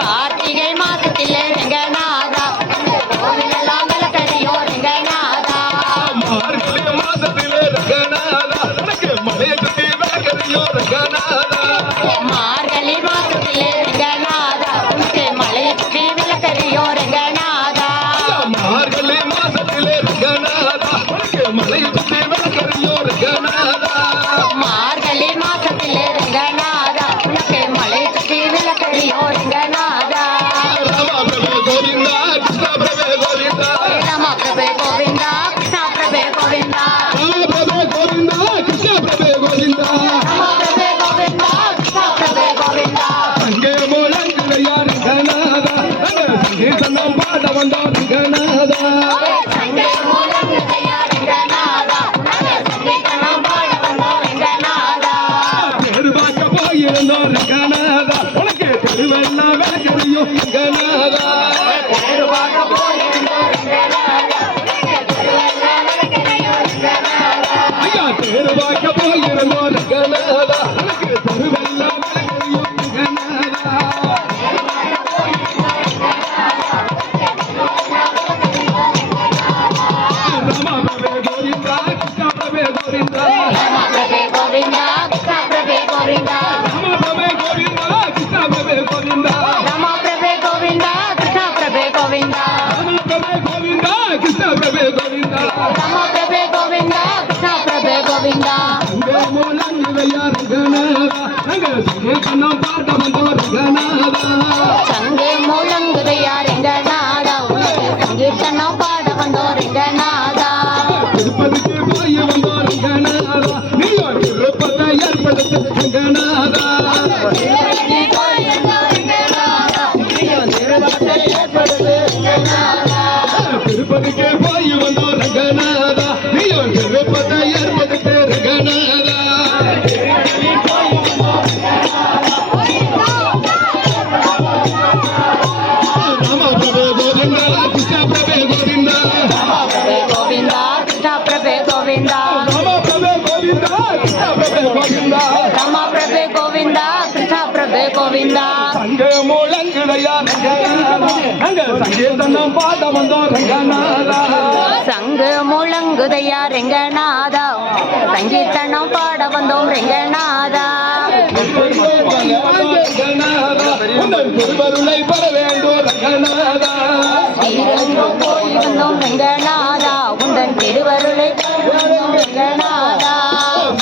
கார்த்திகை மாசத்திலே ரங்கநாதா கோவிலெல்லாம் விளக்கறியோ ரங்கநாதா மார்கழி மாசத்திலே ரங்கநாதா உனக்கு மலையை சுத்தி விளக்கறியோ ரங்கநாதா மார்கழி மாசத்திலே ரங்கநாதா உனக்கு மலையை சுத்தி விளக்கறியோ ரங்கநாதா மார்கழி மாசத்திலே ரங்கநாதா உனக்கு மலையை சுத்தி விளக்கறியோ ரங்கநாதா மார்கழி மாசத்திலே ரங்கநாதா உனக்கு மலையை சுத்தி விளக்கறியோ ரங்கநாதா ராம பிரபே கோவிந்தா கிருஷ்ண பிரபே கோவிந்தா ராம பிரபே கோவிந்தா கிருஷ்ண பிரபே கோவிந்தா ராம பிரபே கோவிந்தா கிருஷ்ண பிரபே கோவிந்தா ராம பிரபே கோவிந்தா கிருஷ்ண பிரபே கோவிந்தா சங்கே மூலங்கிறையா ரங்கநாதா சங்கீதனம் பாட வந்தா ரங்கநாதா சங்கே மூலங்கிறையா ரங்கநாதா சங்கீதனம் பாட வந்தா ரங்கநாதா பேரு பார்க்க போயிருந்தோம் ரங்கநாதா உனக்கு தெருவெல்லாம் விளக்கறியோ ரங்கநாதா பேரு பார்க்க போயிருந்தோம் ரங்கநாதா தெருவெல்லாம் விளக்கறியோ ரங்கநாதா ஐயா பேரு பார்க்க போயிருந்தோம் ரங்கநாதா உனக்கு தெருவெல்லாம் விளக்கறியோ ரங்கநாதா ராம பிரபே கோவிந்தா கிருஷ்ண பிரபே கோவிந்தா ராம பிரபே கோவிந்தா கிருஷ்ண பிரபே கோவிந்தா ராம பிரபே கோவிந்தா கிருஷ்ண பிரபே கோவிந்தா ராம பிரபே கோவிந்தா கிருஷ்ண பிரபே கோவிந்தா ராம பிரபே கோவிந்தா கிருஷ்ண பிரபே கோவிந்தா ராம பிரபே கோவிந்தா கிருஷ்ண பிரபே கோவிந்தா அங்கே மூலங்கிறையா ரங்கநாதா அங்க சங்கீதனம் பாட வந்தோம் ரங்கநாதா சங்கே மூலங்குதையா ரங்கநாதா உனக்கு சங்கீர்த்தனம் பாட வந்தோம் ரங்கநாதா திருப்பதிக்கு போய் வந்தோம் ரங்கநாதா நீயோ திருப்பத்தை ஏற்படுத்த ரங்கநாதா திருப்பதி போய் வந்தோம் ரங்கநாதா நீயோ திருப்பத்தை ஏற்படுத்து ரங்கநாதா திருப்பதிக்கு போய் வந்தோம் ரங்கநாதா நீயோ திருப்பத்தை ஏற்படுத்த ரங்கநாதா ராம பிரபே கோவிந்தா கிருஷ்ண பிரபே கோவிந்தா ராம பிரபே கோவிந்தா கிருஷ்ண பிரபே கோவிந்தா ராம பிரபே கோவிந்தா கிருஷ்ண பிரபே கோவிந்தா ராம பிரபே கோவிந்தா கிருஷ்ண பிரபே கோவிந்தா சங்கே மூலங்கிறையா ரங்கநாதா அங்க சங்கீதனம் பாட வந்தோம் ரங்கநாதா சங்கு முழங்குதையா ரெங்கநாதா சங்கீர்த்தனம் பாட வந்தோம் ரெங்கநாதா ரங்கநாதா உந்தன் திருவருளை பெற வேண்டும் ரங்கநாதா ஸ்ரீரங்கம் போய் வந்தோம் ரெங்கநாதா உந்தன் திருவருளை பெற வந்தோம் ரெங்கநாதா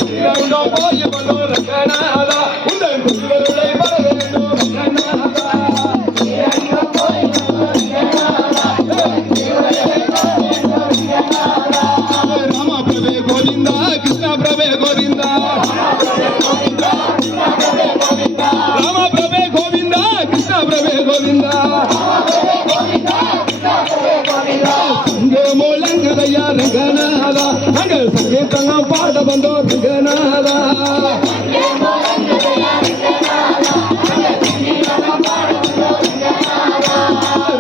ஸ்ரீரங்கம் போய் வந்தோம் ரங்கநாதா உந்தன் திருவருளை பெற வேண்டும் ரங்கநாதா ஸ்ரீரங்கம் போய் வந்தோம் ரெங்கநாதா உந்தன் திருவருளை பெற வேண்டும் ரெங்கநாதா ராம பிரபே கோவிந்தா கிருஷ்ண பிரபே கோவிந்தா ராம பிரபே கோவிந்தா கிருஷ்ண பிரபே கோவிந்தா அங்கே மூலங்கிறையா ரங்கநாதா அங்க சங்கீதனம் பாட வந்தோம் ரங்கநாதா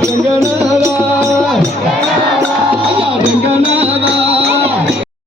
ரங்கநாதா